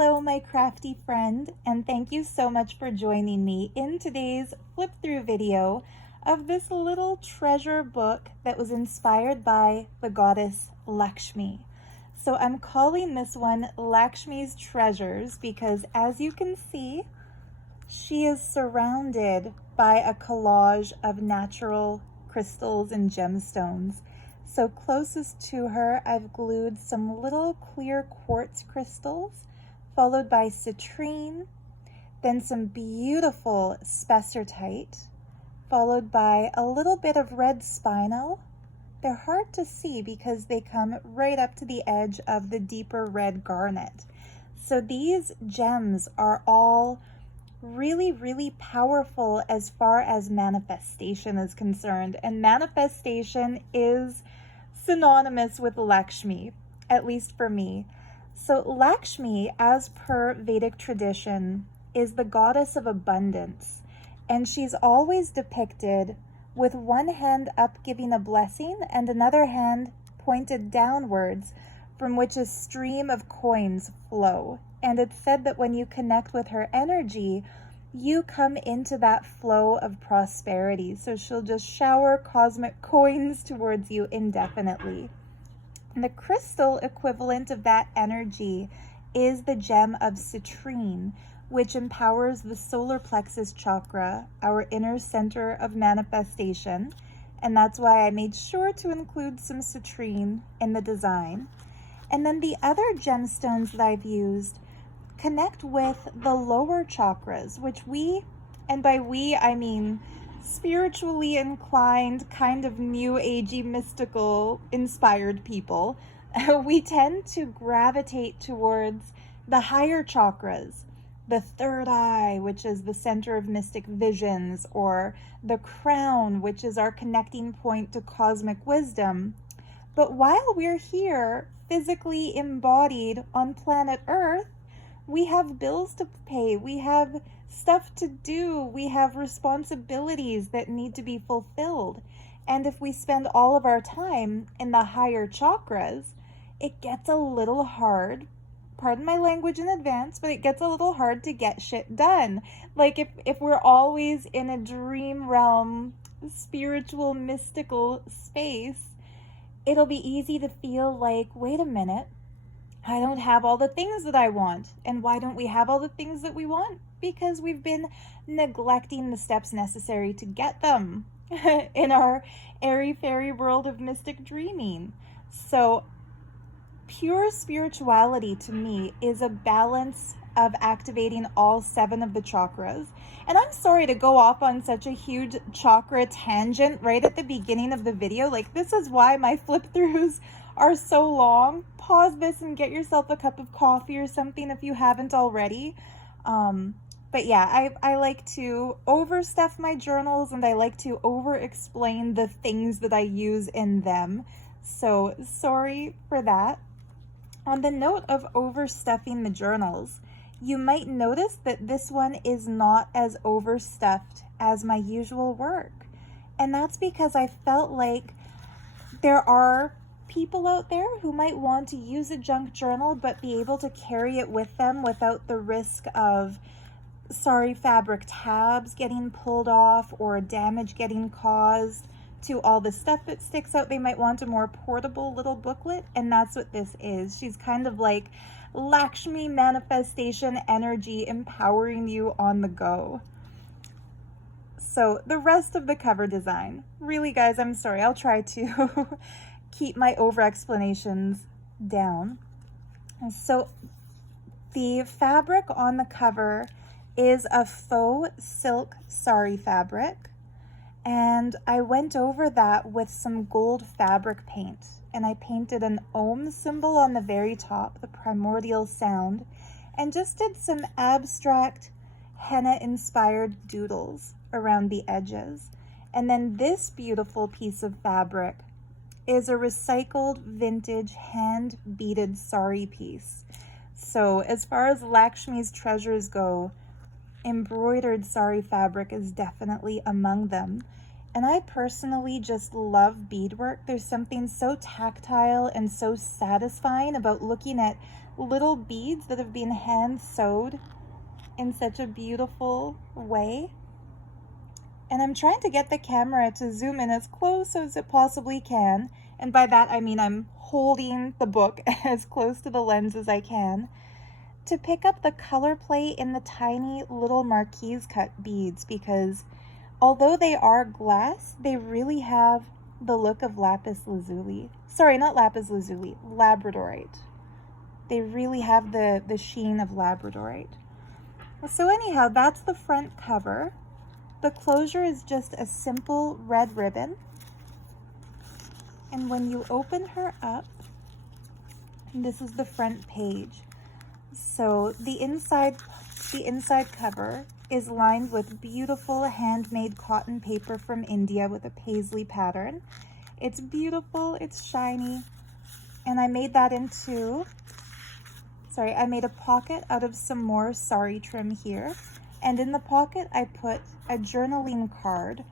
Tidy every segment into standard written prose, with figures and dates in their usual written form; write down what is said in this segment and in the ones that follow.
Hello, my crafty friend, and thank you so much for joining me in today's flip through video of this little treasure book that was inspired by the goddess Lakshmi. So I'm calling this one Lakshmi's Treasures because, as you can see, she is surrounded by a collage of natural crystals and gemstones. So closest to her, I've glued some little clear quartz crystals, followed by citrine, then some beautiful spessartite, followed by a little bit of red spinel. They're hard to see because they come right up to the edge of the deeper red garnet. So these gems are all really powerful as far as manifestation is concerned, and manifestation is synonymous with Lakshmi, at least for me. So Lakshmi, as per Vedic tradition, is the goddess of abundance, and she's always depicted with one hand up giving a blessing and another hand pointed downwards, from which a stream of coins flow. And it's said that when you connect with her energy, you come into that flow of prosperity. So she'll just shower cosmic coins towards you indefinitely. And the crystal equivalent of that energy is the gem of citrine, which empowers the solar plexus chakra, our inner center of manifestation. And that's why I made sure to include some citrine in the design. And then the other gemstones that I've used connect with the lower chakras, which we, and by we I mean spiritually inclined, kind of new agey, mystical inspired people, we tend to gravitate towards the higher chakras, the third eye, which is the center of mystic visions, or the crown, which is our connecting point to cosmic wisdom. But while we're here physically embodied on planet Earth, we have bills to pay, we have stuff to do, we have responsibilities that need to be fulfilled. And if we spend all of our time in the higher chakras, it gets a little hard, pardon my language in advance, but it gets a little hard to get shit done. Like if we're always in a dream realm, spiritual, mystical space, it'll be easy to feel like, wait a minute, I don't have all the things that I want. And why don't we have all the things that we want? Because we've been neglecting the steps necessary to get them in our airy-fairy world of mystic dreaming. So pure spirituality to me is a balance of activating all 7 of the chakras. And I'm sorry to go off on such a huge chakra tangent right at the beginning of the video. Like, this is why my flip throughs are so long. Pause this and get yourself a cup of coffee or something if you haven't already. But yeah, I like to overstuff my journals, and I like to over explain the things that I use in them. So sorry for that. On the note of overstuffing the journals, you might notice that this one is not as overstuffed as my usual work. And that's because I felt like there are people out there who might want to use a junk journal but be able to carry it with them without the risk of fabric tabs getting pulled off or damage getting caused to all the stuff that sticks out. They might want a more portable little booklet, and that's what this is. She's kind of like Lakshmi manifestation energy, empowering you on the go. So the rest of the cover design, really guys, I'm sorry, I'll try to keep my over explanations down. So the fabric on the cover is a faux silk sari fabric, and I went over that with some gold fabric paint, and I painted an Om symbol on the very top, the primordial sound, and just did some abstract henna inspired doodles around the edges. And then this beautiful piece of fabric is a recycled vintage hand beaded sari piece. So as far as Lakshmi's treasures go, embroidered sari fabric is definitely among them. And I personally just love beadwork. There's something so tactile and so satisfying about looking at little beads that have been hand sewed in such a beautiful way. And I'm trying to get the camera to zoom in as close as it possibly can. And by that, I mean I'm holding the book as close to the lens as I can to pick up the color play in the tiny little marquise cut beads, because although they are glass, they really have the look of lapis lazuli. Sorry, not lapis lazuli, labradorite. They really have the sheen of labradorite. So anyhow, that's the front cover. The closure is just a simple red ribbon. And when you open her up, this is the front page. So the inside cover is lined with beautiful handmade cotton paper from India with a paisley pattern. It's beautiful, it's shiny, and I made that into, I made a pocket out of some more sari trim here. And in the pocket, I put a journaling card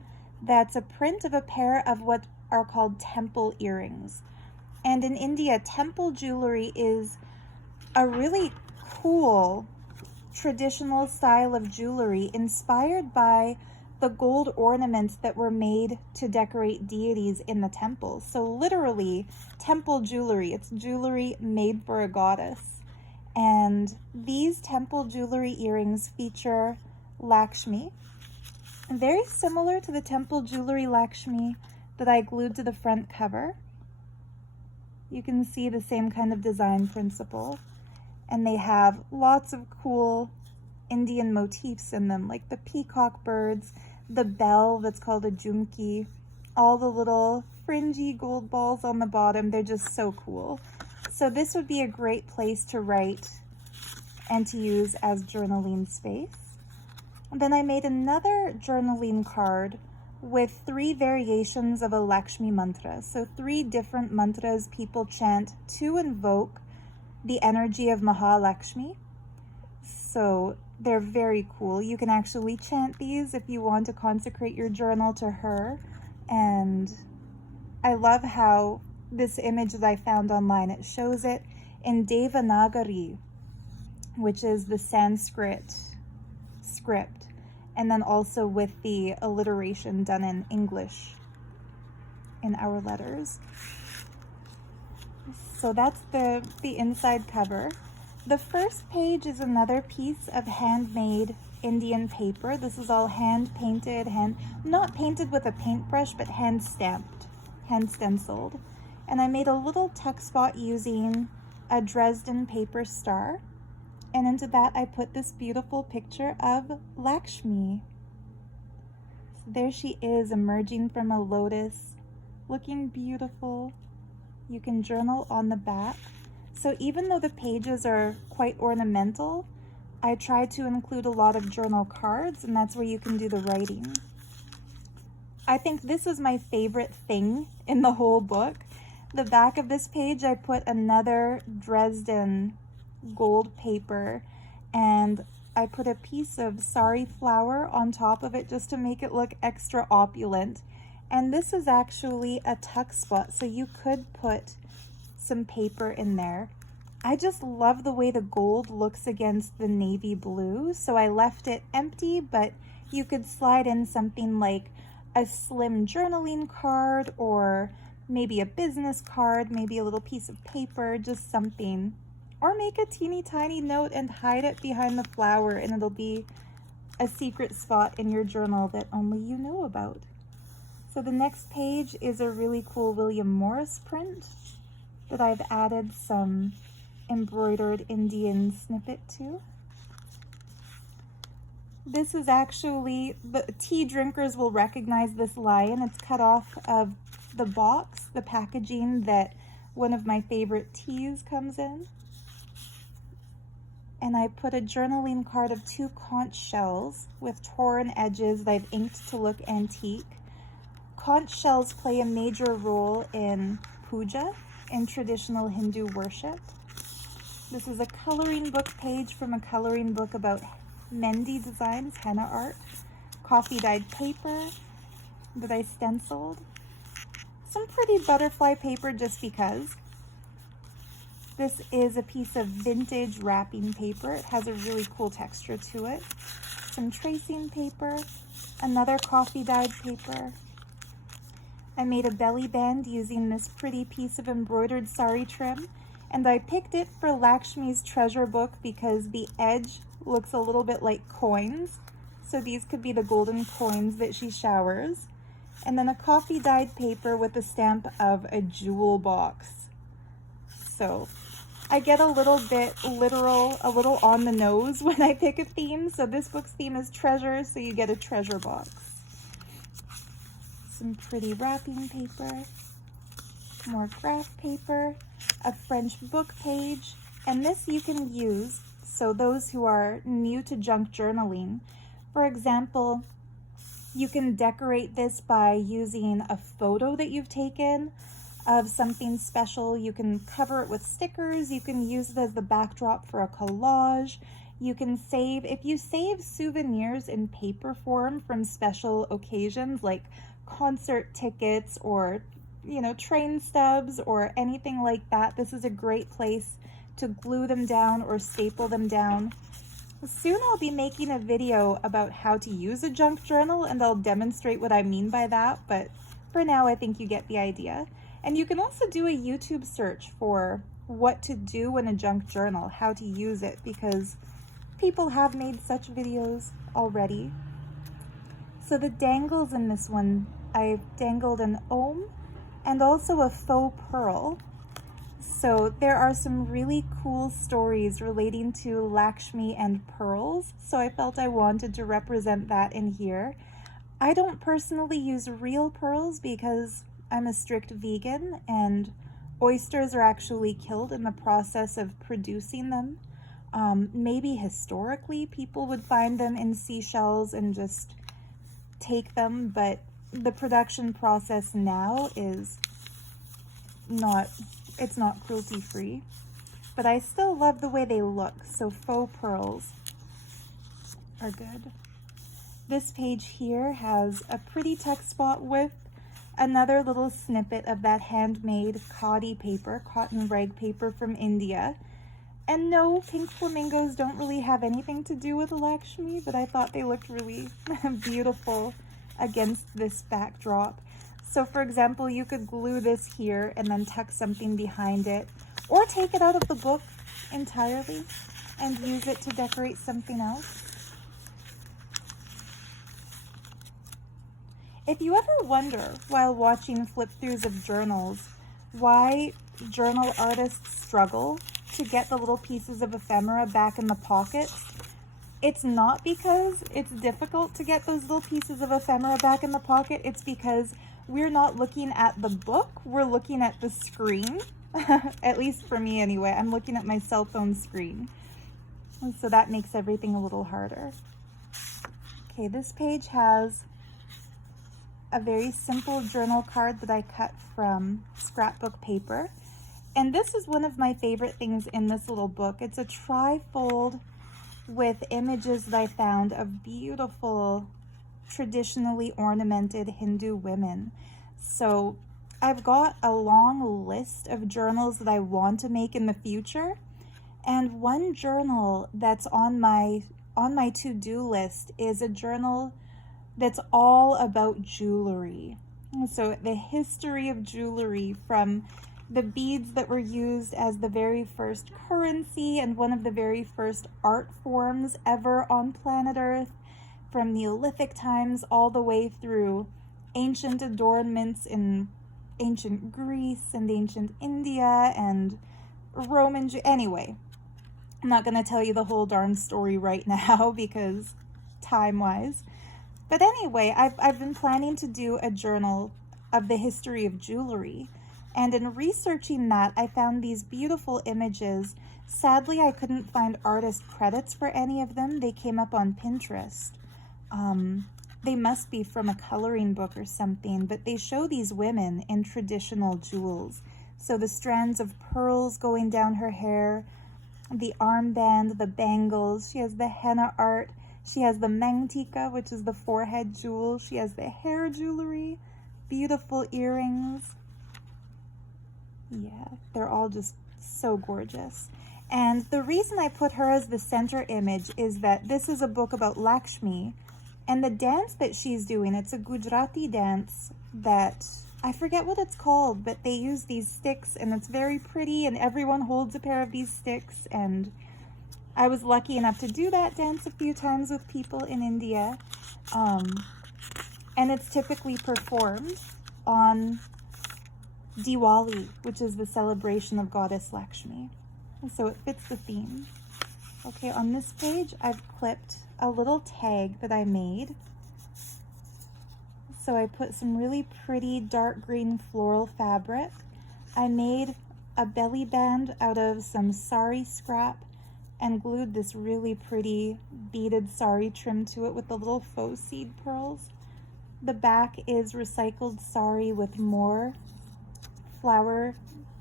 that's a print of a pair of what are called temple earrings. And in India, temple jewelry is a really cool traditional style of jewelry inspired by the gold ornaments that were made to decorate deities in the temples. So literally, temple jewelry, it's jewelry made for a goddess. And these temple jewelry earrings feature Lakshmi, very similar to the temple jewelry Lakshmi that I glued to the front cover. You can see the same kind of design principle. And they have lots of cool Indian motifs in them, like the peacock birds, the bell that's called a jhumki, all the little fringy gold balls on the bottom. They're just so cool. So this would be a great place to write and to use as journaling space. And then I made another journaling card with 3 variations of a Lakshmi mantra. So 3 different mantras people chant to invoke the energy of Mahalakshmi. So they're very cool. You can actually chant these if you want to consecrate your journal to her. And I love how this image that I found online, it shows it in Devanagari, which is the Sanskrit script, and then also with the alliteration done in English in our letters. So that's the inside cover. The first page is another piece of handmade Indian paper. This is all hand painted, not painted with a paintbrush, but hand stamped, hand stenciled. And I made a little tuck spot using a Dresden paper star. And into that I put this beautiful picture of Lakshmi. So there she is, emerging from a lotus, looking beautiful. You can journal on the back. So even though the pages are quite ornamental, I tried to include a lot of journal cards, and that's where you can do the writing. I think this is my favorite thing in the whole book. The back of this page, I put another Dresden gold paper, and I put a piece of sari flower on top of it just to make it look extra opulent. And this is actually a tuck spot, so you could put some paper in there. I just love the way the gold looks against the navy blue, so I left it empty, but you could slide in something like a slim journaling card, or maybe a business card, maybe a little piece of paper, just something. Or make a teeny tiny note and hide it behind the flower, and it'll be a secret spot in your journal that only you know about. So the next page is a really cool William Morris print that I've added some embroidered Indian snippet to. This is actually, the tea drinkers will recognize this lion. It's cut off of the box, the packaging that one of my favorite teas comes in. And I put a journaling card of 2 conch shells with torn edges that I've inked to look antique. Conch shells play a major role in puja, in traditional Hindu worship. This is a coloring book page from a coloring book about Mendi designs, henna art. Coffee dyed paper that I stenciled. Some pretty butterfly paper just because. This is a piece of vintage wrapping paper. It has a really cool texture to it. Some tracing paper, another coffee dyed paper. I made a belly band using this pretty piece of embroidered sari trim, and I picked it for Lakshmi's treasure book because the edge looks a little bit like coins. So these could be the golden coins that she showers. And then a coffee dyed paper with the stamp of a jewel box. So I get a little bit literal, a little on the nose when I pick a theme. So this book's theme is treasure, so you get a treasure box. Some pretty wrapping paper, more graph paper, a French book page, and this you can use, so those who are new to junk journaling, for example, you can decorate this by using a photo that you've taken of something special. You can cover it with stickers, you can use it as the backdrop for a collage. You can save, if you save souvenirs in paper form from special occasions like concert tickets or, you know, train stubs or anything like that, this is a great place to glue them down or staple them down. Soon I'll be making a video about how to use a junk journal, and I'll demonstrate what I mean by that, but for now I think you get the idea. And you can also do a YouTube search for what to do in a junk journal, how to use it, because people have made such videos already. So the dangles in this one, I've dangled an ohm and also a faux pearl. So there are some really cool stories relating to Lakshmi and pearls, so I felt I wanted to represent that in here. I don't personally use real pearls because I'm a strict vegan and oysters are actually killed in the process of producing them. Maybe historically people would find them in seashells and just take them, but the production process now is not cruelty free. But I still love the way they look, so faux pearls are good. This page here has a pretty text spot with another little snippet of that handmade khadi paper, cotton rag paper from India. And no, pink flamingos don't really have anything to do with Lakshmi, but I thought they looked really beautiful against this backdrop. So for example, you could glue this here and then tuck something behind it, or take it out of the book entirely and use it to decorate something else. If you ever wonder while watching flip-throughs of journals why journal artists struggle to get the little pieces of ephemera back in the pockets, it's not because it's difficult to get those little pieces of ephemera back in the pocket. It's because we're not looking at the book, we're looking at the screen. At least for me anyway, I'm looking at my cell phone screen. And so that makes everything a little harder. Okay, this page has a very simple journal card that I cut from scrapbook paper. And this is one of my favorite things in this little book. It's a tri-fold with images that I found of beautiful, traditionally ornamented Hindu women. So I've got a long list of journals that I want to make in the future. And one journal that's on my to-do list is a journal that's all about jewelry. So the history of jewelry, from the beads that were used as the very first currency and one of the very first art forms ever on planet Earth, from Neolithic times all the way through ancient adornments in ancient Greece and ancient India and Roman, anyway. I'm not going to tell you the whole darn story right now because time-wise. But anyway, I've been planning to do a journal of the history of jewelry. And in researching that, I found these beautiful images. Sadly, I couldn't find artist credits for any of them. They came up on Pinterest. They must be from a coloring book or something, but they show these women in traditional jewels. So the strands of pearls going down her hair, the armband, the bangles, she has the henna art, she has the mangtika, which is the forehead jewel, she has the hair jewelry, beautiful earrings. Yeah, they're all just So gorgeous. And the reason I put her as the center image is that this is a book about Lakshmi, and the dance that she's doing, it's a Gujarati dance that I forget what it's called, but they use these sticks and it's very pretty and everyone holds a pair of these sticks, and I was lucky enough to do that dance a few times with people in India. And it's typically performed on Diwali, which is the celebration of goddess Lakshmi. And so it fits the theme. Okay, on this page, I've clipped a little tag that I made. So I put some really pretty dark green floral fabric. I made a belly band out of some sari scrap and glued this really pretty beaded sari trim to it with the little faux seed pearls. The back is recycled sari with more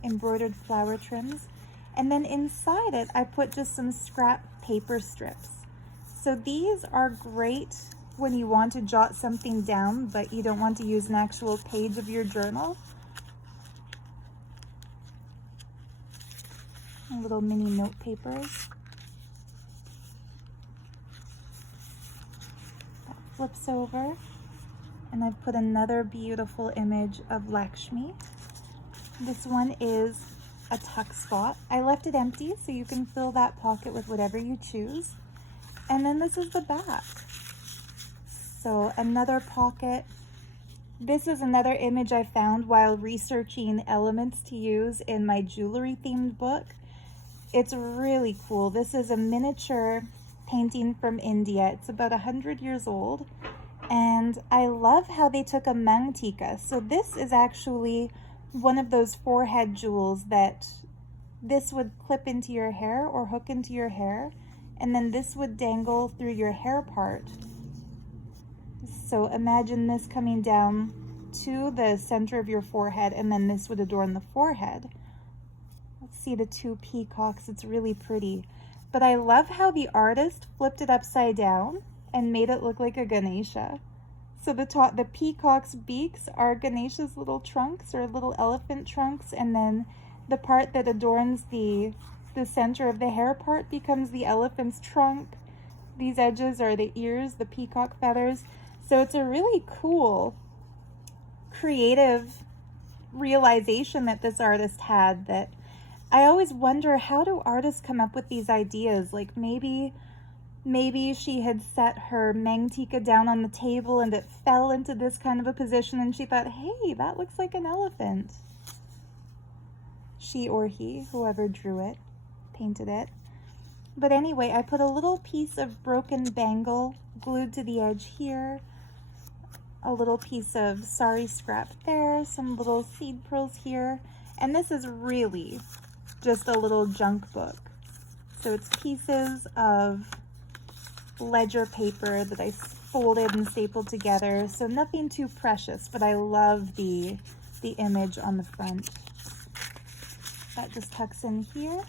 embroidered flower trims. And then inside it, I put just some scrap paper strips. So these are great when you want to jot something down, but you don't want to use an actual page of your journal. Little mini note papers. That flips over, and I've put another beautiful image of Lakshmi. This one is a tuck spot. I left it empty so you can fill that pocket with whatever you choose. And then this is the back. So another pocket. This is another image I found while researching elements to use in my jewelry themed book. It's really cool. This is a miniature painting from India. It's about 100 years old. And I love how they took a mangtika. So this is actually one of those forehead jewels that this would clip into your hair or hook into your hair, and then this would dangle through your hair part. So imagine this coming down to the center of your forehead, and then this would adorn the forehead. Let's see the two peacocks. It's really pretty. But I love how the artist flipped it upside down and made it look like a Ganesha. So the peacock's beaks are Ganesha's little trunks or little elephant trunks, and then the part that adorns the center of the hair part becomes the elephant's trunk. These edges are the ears, the peacock feathers. So it's a really cool, creative realization that this artist had, that I always wonder, how do artists come up with these ideas? Like maybe she had set her mangtika down on the table and it fell into this kind of a position and she thought, hey, that looks like an elephant. She or he, whoever drew it, painted it. But anyway, I put a little piece of broken bangle glued to the edge here, a little piece of sari scrap there, some little seed pearls here, and this is really just a little junk book. So it's pieces of ledger paper that I folded and stapled together, so nothing too precious, but I love the image on the front. That just tucks in here.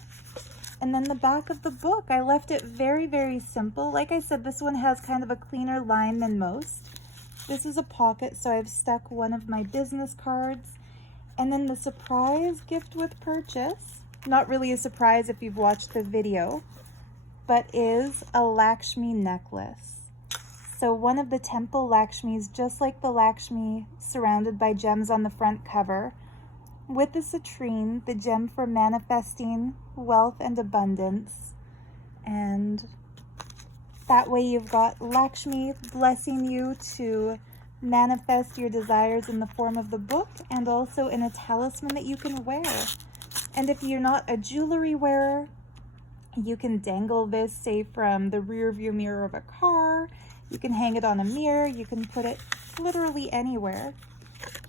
And then the back of the book, I left it very, very simple. Like I said, this one has kind of a cleaner line than most. This is a pocket, so I've stuck one of my business cards. And then the surprise gift with purchase, not really a surprise if you've watched the video, but is a Lakshmi necklace. So one of the temple Lakshmis, just like the Lakshmi surrounded by gems on the front cover, with the citrine, the gem for manifesting wealth and abundance. And that way you've got Lakshmi blessing you to manifest your desires in the form of the book, and also in a talisman that you can wear. And if you're not a jewelry wearer, you can dangle this, say, from the rear view mirror of a car. You can hang it on a mirror. You can put it literally anywhere.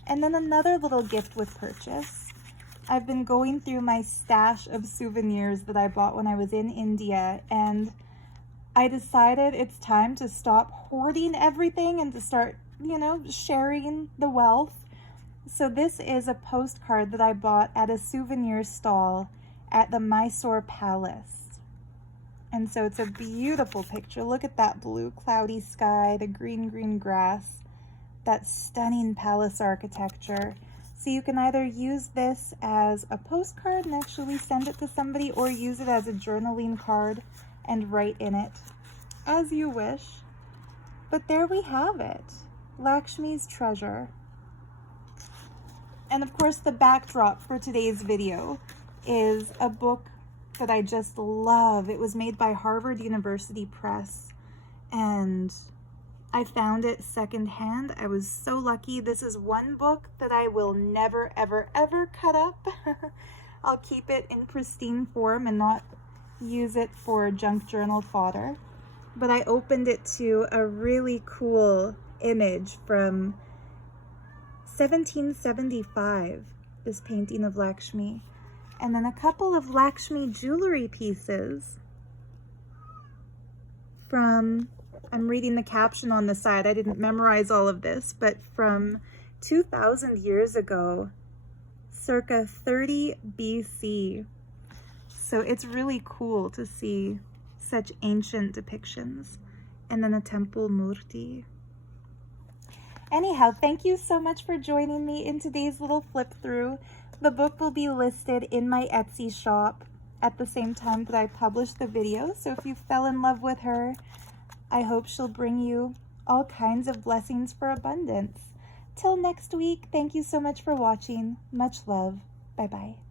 And then another little gift with purchase. I've been going through my stash of souvenirs that I bought when I was in India, and I decided it's time to stop hoarding everything and to start, sharing the wealth. So this is a postcard that I bought at a souvenir stall at the Mysore Palace. And so it's a beautiful picture. Look at that blue cloudy sky, the green grass, that stunning palace architecture. So you can either use this as a postcard and actually send it to somebody, or use it as a journaling card and write in it as you wish. But there we have it, Lakshmi's Treasure. And of course the backdrop for today's video is a book that I just love. It was made by Harvard University Press, and I found it secondhand. I was so lucky. This is one book that I will never, ever, ever cut up. I'll keep it in pristine form and not use it for junk journal fodder. But I opened it to a really cool image from 1775, this painting of Lakshmi. And then a couple of Lakshmi jewelry pieces from, I'm reading the caption on the side, I didn't memorize all of this, but from 2,000 years ago, circa 30 BC. So it's really cool to see such ancient depictions. And then a temple murti. Anyhow, thank you so much for joining me in today's little flip through. The book will be listed in my Etsy shop at the same time that I publish the video. So if you fell in love with her, I hope she'll bring you all kinds of blessings for abundance. Till next week, thank you so much for watching. Much love. Bye-bye.